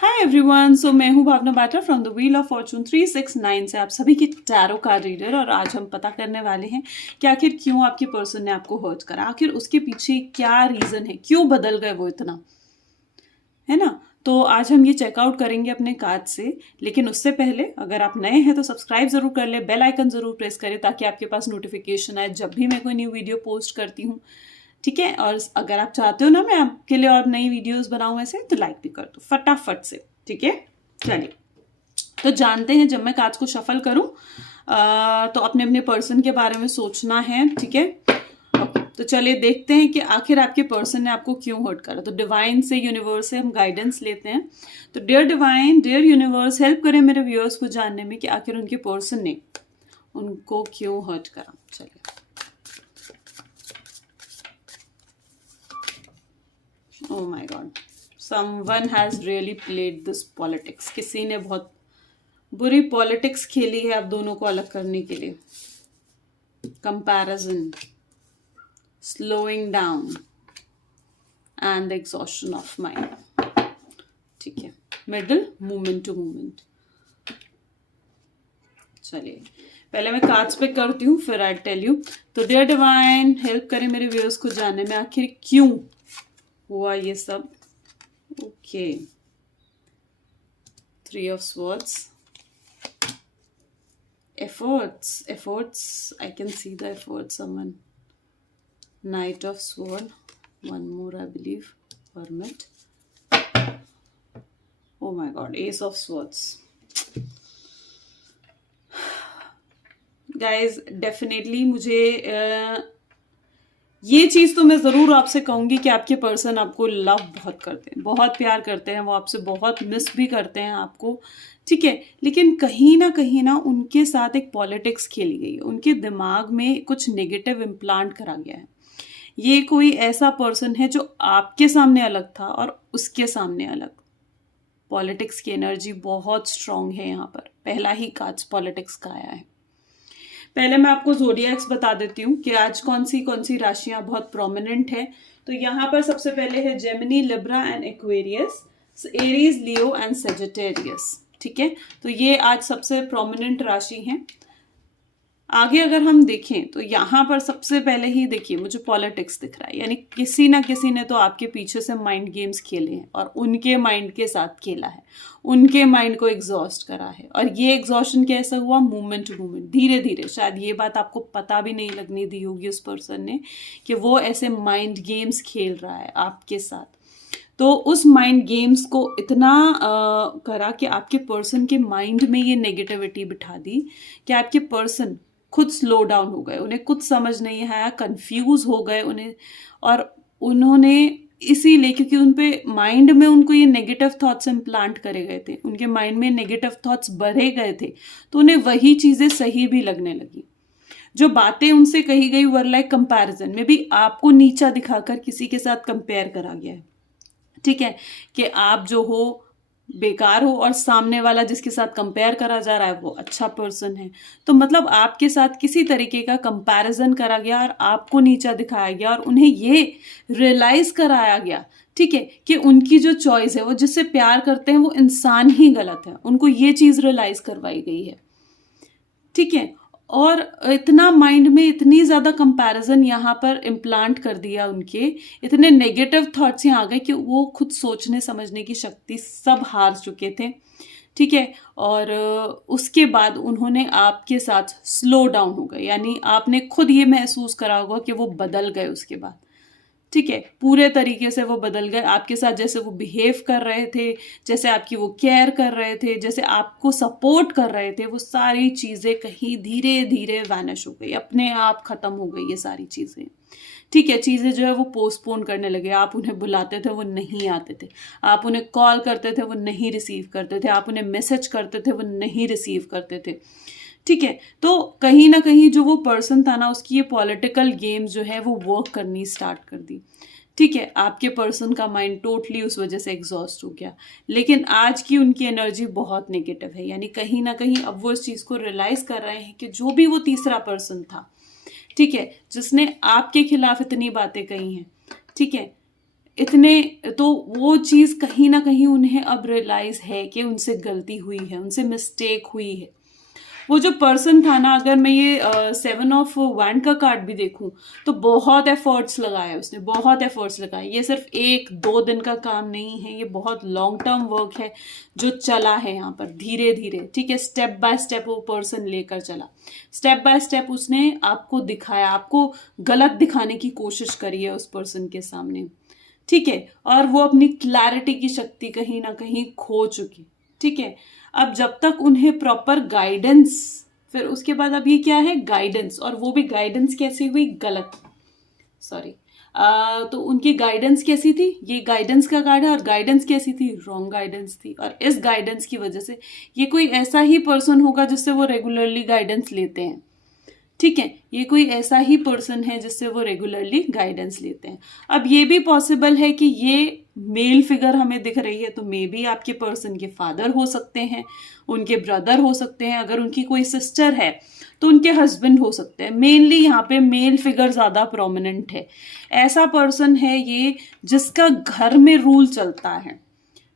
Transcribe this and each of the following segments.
Hi everyone, so मैं हूँ Bhavna Bata from the wheel of fortune 369 से आप सभी की टैरो कार्ड रीडर। और आज हम पता करने वाले हैं कि आखिर क्यों आपके पर्सन ने आपको हर्ट करा, आखिर उसके पीछे क्या रीजन है, क्यों बदल गए वो इतना, है ना। तो आज हम ये चेकआउट करेंगे अपने कार्ड से। लेकिन उससे पहले अगर आप नए हैं तो सब्सक्राइब जरूर कर ले, बेल आइकन जरूर प्रेस करें ताकि आपके पास नोटिफिकेशन आए जब भी मैं कोई न्यू वीडियो पोस्ट करती हूँ। ठीक है, और अगर आप चाहते हो ना मैं आपके लिए और नई वीडियोस बनाऊं ऐसे, तो लाइक भी कर दो फटाफट से। ठीक है, चलिए तो जानते हैं। जब मैं कार्ड्स को शफल करूं तो अपने अपने पर्सन के बारे में सोचना है। ठीक है, ओके, तो चलिए देखते हैं कि आखिर आपके पर्सन ने आपको क्यों हर्ट करा। तो डिवाइन से, यूनिवर्स से हम गाइडेंस लेते हैं। तो dear divine, dear universe, help करें मेरे व्यूअर्स को जानने में कि आखिर उनके पर्सन ने उनको क्यों हर्ट करा। चलिए, oh my god, someone has really played this politics। किसी ने बहुत बुरी पॉलिटिक्स खेली है आप दोनों को अलग करने के लिए। Comparison, slowing down and exhaustion of mind. ठीक है, मिडल, मूवमेंट टू मूवमेंट। चलिए पहले मैं कार्ड्स पे करती हूँ फिर आई टेल यू। तो डियर डिवाइन, हेल्प करें मेरे व्यूअर्स को जानने में आखिर क्यों हुआ ये सब। Okay, 3 of swords, efforts, I can see the efforts, someone, knight of sword, one more I believe, hermit, oh my god, ace of swords। guys definitely मुझे ये चीज तो मैं जरूर आपसे कहूंगी कि आपके पर्सन आपको लव बहुत करते हैं, बहुत प्यार करते हैं, वो आपसे बहुत मिस भी करते हैं आपको। ठीक है, लेकिन कहीं ना उनके साथ एक पॉलिटिक्स खेली गई है, उनके दिमाग में कुछ नेगेटिव इम्प्लांट करा गया है। ये कोई ऐसा पर्सन है जो आपके सामने अलग था और उसके सामने अलग। पॉलिटिक्स की एनर्जी बहुत स्ट्रांग है यहाँ पर, पहला ही कार्ड्स पॉलिटिक्स का आया है। पहले मैं आपको ज़ोडिएक्स बता देती हूँ कि आज कौन सी राशियां बहुत प्रोमिनेंट है। तो यहाँ पर सबसे पहले है Gemini, Libra and Aquarius, Aries, Leo and Sagittarius. ठीक है, तो ये आज सबसे प्रोमिनेंट राशि हैं। आगे अगर हम देखें तो यहाँ पर सबसे पहले ही देखिए मुझे पॉलिटिक्स दिख रहा है, यानी किसी ना किसी ने तो आपके पीछे से माइंड गेम्स खेले हैं और उनके माइंड के साथ खेला है, उनके माइंड को एग्जॉस्ट करा है। और ये एग्जॉस्शन कैसा हुआ, मूवमेंट टू मूवमेंट, धीरे धीरे। शायद ये बात आपको पता भी नहीं लगने दी होगी उस पर्सन ने कि वो ऐसे माइंड गेम्स खेल रहा है आपके साथ। तो उस माइंड गेम्स को इतना करा कि आपके पर्सन के माइंड में ये नेगेटिविटी बिठा दी कि आपके पर्सन खुद स्लो डाउन हो गए, उन्हें कुछ समझ नहीं आया, कंफ्यूज हो गए उन्हें। और उन्होंने इसीलिए, क्योंकि उन पे माइंड में उनको ये नेगेटिव थॉट्स इम्प्लांट करे गए थे, उनके माइंड में नेगेटिव थॉट्स भरे गए थे, तो उन्हें वही चीजें सही भी लगने लगी। जो बातें उनसे कही गई वर लाइक कंपैरिजन में भी आपको नीचा दिखाकर किसी के साथ कंपेयर करा गया है। ठीक है, कि आप जो हो बेकार हो और सामने वाला जिसके साथ कंपेयर करा जा रहा है वो अच्छा पर्सन है। तो मतलब आपके साथ किसी तरीके का कंपैरिजन करा गया और आपको नीचा दिखाया गया और उन्हें ये रियलाइज कराया गया, ठीक है, कि उनकी जो चॉइस है, वो जिससे प्यार करते हैं वो इंसान ही गलत है। उनको ये चीज रियलाइज करवाई गई है। ठीक है, और इतना माइंड में इतनी ज्यादा कंपैरिजन यहाँ पर इम्प्लांट कर दिया उनके, इतने नेगेटिव थॉट्स यहाँ आ गए कि वो खुद सोचने समझने की शक्ति सब हार चुके थे। ठीक है, और उसके बाद उन्होंने आपके साथ स्लो डाउन हो गए, यानी आपने खुद ये महसूस करा होगा कि वो बदल गए उसके बाद। ठीक है, पूरे तरीके से वो बदल गए आपके साथ, जैसे वो बिहेव कर रहे थे, जैसे आपकी वो केयर कर रहे थे, जैसे आपको सपोर्ट कर रहे थे, वो सारी चीजें कहीं धीरे धीरे वैनिश हो गई, अपने आप खत्म हो गई ये सारी चीजें। ठीक है, चीजें जो है वो पोस्टपोन करने लगे। आप उन्हें बुलाते थे वो नहीं आते थे, आप उन्हें कॉल करते थे वो नहीं रिसीव करते थे, आप उन्हें मैसेज करते थे वो नहीं रिसीव करते थे। ठीक है, तो कहीं ना कहीं जो वो पर्सन था ना, उसकी ये पॉलिटिकल गेम जो है वो वर्क करनी स्टार्ट कर दी। ठीक है, आपके पर्सन का माइंड टोटली उस वजह से एग्जॉस्ट हो गया। लेकिन आज की उनकी एनर्जी बहुत नेगेटिव है, यानी कहीं ना कहीं अब वो इस चीज को रियलाइज कर रहे हैं कि जो भी वो तीसरा पर्सन था, ठीक है, जिसने आपके खिलाफ इतनी बातें कही हैं, ठीक है, इतने, तो वो चीज़ कहीं ना कहीं उन्हें अब रियलाइज है कि उनसे गलती हुई है, उनसे मिस्टेक हुई है। वो जो पर्सन था ना, अगर मैं ये 7 ऑफ वैंड का कार्ड भी देखूं तो बहुत एफर्ट्स लगाए उसने, बहुत एफर्ट्स लगाए। ये सिर्फ 1-2 दिन का काम नहीं है, ये बहुत लॉन्ग टर्म वर्क है जो चला है यहाँ पर धीरे धीरे, ठीक है। स्टेप बाय स्टेप वो पर्सन लेकर चला, स्टेप बाय स्टेप उसने आपको दिखाया, आपको गलत दिखाने की कोशिश करी है उस पर्सन के सामने, ठीक है। और वो अपनी क्लैरिटी की शक्ति कहीं ना कहीं खो चुकी, ठीक है। अब जब तक उन्हें प्रॉपर गाइडेंस, फिर उसके बाद अब ये क्या है, गाइडेंस, और वो भी गाइडेंस कैसी हुई, गलत, सॉरी, तो उनकी गाइडेंस कैसी थी, ये गाइडेंस का कार्ड है, और गाइडेंस कैसी थी, रॉन्ग गाइडेंस थी। और इस गाइडेंस की वजह से ये कोई ऐसा ही पर्सन होगा जिससे वो रेगुलरली गाइडेंस लेते हैं, ठीक है। ये कोई ऐसा ही पर्सन है जिससे वो रेगुलरली गाइडेंस लेते हैं। अब ये भी पॉसिबल है कि ये मेल फिगर हमें दिख रही है, तो मे बी आपके पर्सन के फादर हो सकते हैं, उनके ब्रदर हो सकते हैं, अगर उनकी कोई सिस्टर है तो उनके हस्बैंड हो सकते हैं। मेनली यहाँ पे मेल फिगर ज्यादा प्रोमिनेंट है। ऐसा पर्सन है ये जिसका घर में रूल चलता है,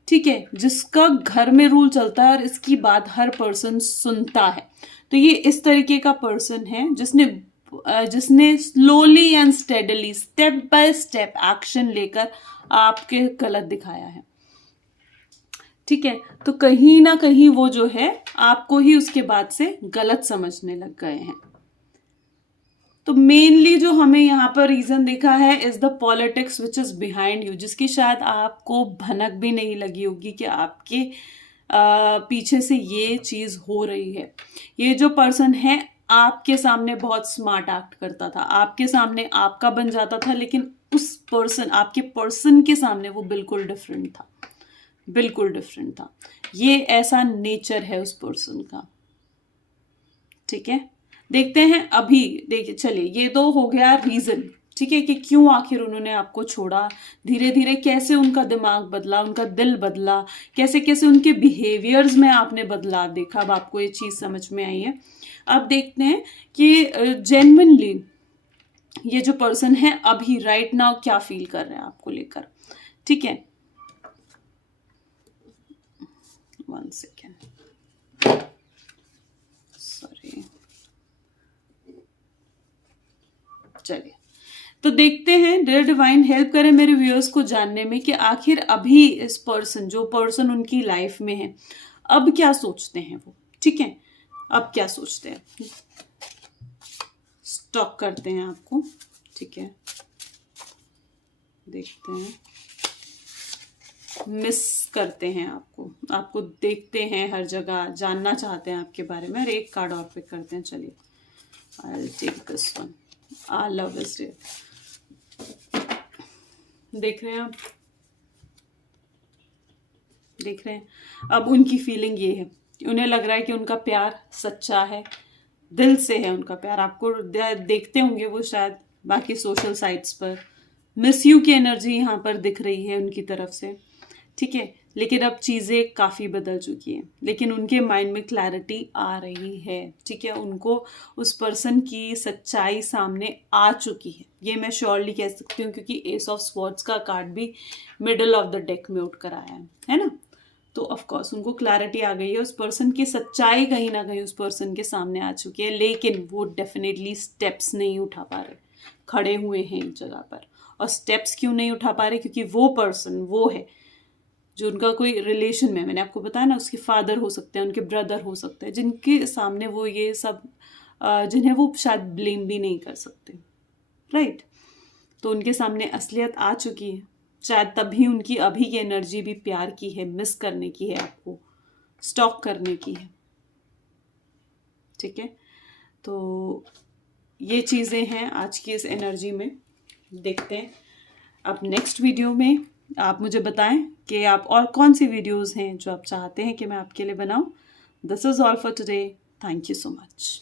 ठीक है, जिसका घर में रूल चलता है और इसकी बात हर पर्सन सुनता है। तो ये इस तरीके का पर्सन है जिसने slowly and steadily, step by step action लेकर आपके गलत दिखाया है, ठीक है। तो कहीं ना कहीं वो जो है आपको ही उसके बाद से गलत समझने लग गए हैं। तो मेनली जो हमें यहाँ पर रीजन देखा है is the politics which is behind you, जिसकी शायद आपको भनक भी नहीं लगी होगी कि आपके पीछे से ये चीज हो रही है। ये जो पर्सन है आपके सामने बहुत स्मार्ट एक्ट करता था, आपके सामने आपका बन जाता था, लेकिन उस पर्सन, आपके पर्सन के सामने वो बिल्कुल डिफरेंट था, बिल्कुल डिफरेंट था। ये ऐसा नेचर है उस पर्सन का, ठीक है। देखते हैं अभी, देखिए चलिए, ये तो हो गया रीजन, ठीक है, कि क्यों आखिर उन्होंने आपको छोड़ा, धीरे धीरे कैसे उनका दिमाग बदला, उनका दिल बदला, कैसे कैसे उनके बिहेवियर्स में आपने बदलाव देखा। अब आपको ये चीज समझ में आई है। अब देखते हैं कि जेन्युइनली ये जो पर्सन है अभी राइट नाउ क्या फील कर रहे हैं आपको लेकर, ठीक है। 1 सेकेंड, सॉरी, चलिए तो देखते हैं, डियर डिवाइन हेल्प करें मेरे व्यूअर्स को जानने में कि आखिर अभी इस पर्सन, जो पर्सन उनकी लाइफ में है, अब क्या सोचते हैं वो, ठीक है। अब क्या सोचते हैं, स्टॉक करते हैं आपको, ठीक है, देखते हैं, मिस करते हैं आपको, आपको देखते हैं हर जगह, जानना चाहते हैं आपके बारे में। और एक कार्ड और पिक करते हैं, चलिए, I will take this one, I love is real. देख रहे हैं आप, देख रहे हैं, अब उनकी फीलिंग ये है, उन्हें लग रहा है कि उनका प्यार सच्चा है, दिल से है उनका प्यार। आपको देखते होंगे वो शायद बाकी सोशल साइट्स पर, मिस यू की एनर्जी यहाँ पर दिख रही है उनकी तरफ से, ठीक है। लेकिन अब चीज़ें काफ़ी बदल चुकी हैं, लेकिन उनके माइंड में क्लैरिटी आ रही है, ठीक है। उनको उस पर्सन की सच्चाई सामने आ चुकी है, ये मैं श्योरली कह सकती हूँ, क्योंकि एस ऑफ स्वॉर्ड्स का कार्ड भी मिडल ऑफ द डेक में उठ कर आया है ना। तो ऑफ कोर्स उनको क्लैरिटी आ गई है, उस पर्सन की सच्चाई कहीं ना कहीं उस पर्सन के सामने आ चुकी है, लेकिन वो डेफिनेटली स्टेप्स नहीं उठा पा रहे, खड़े हुए हैं एक जगह पर। और स्टेप्स क्यों नहीं उठा पा रहे, क्योंकि वो पर्सन वो है जो उनका कोई रिलेशन में, मैंने आपको बताया ना, उसके फादर हो सकते हैं, उनके ब्रदर हो सकते हैं, जिनके सामने वो ये सब, जिन्हें वो शायद ब्लेम भी नहीं कर सकते, राइट। तो उनके सामने असलियत आ चुकी है, शायद तभी उनकी अभी की एनर्जी भी प्यार की है, मिस करने की है, आपको स्टॉक करने की है, ठीक है। तो ये चीज़ें हैं आज की इस एनर्जी में। देखते हैं अब नेक्स्ट वीडियो में आप मुझे बताएं कि आप और कौन सी वीडियोस हैं जो आप चाहते हैं कि मैं आपके लिए बनाऊं। This is all for today, thank you so much.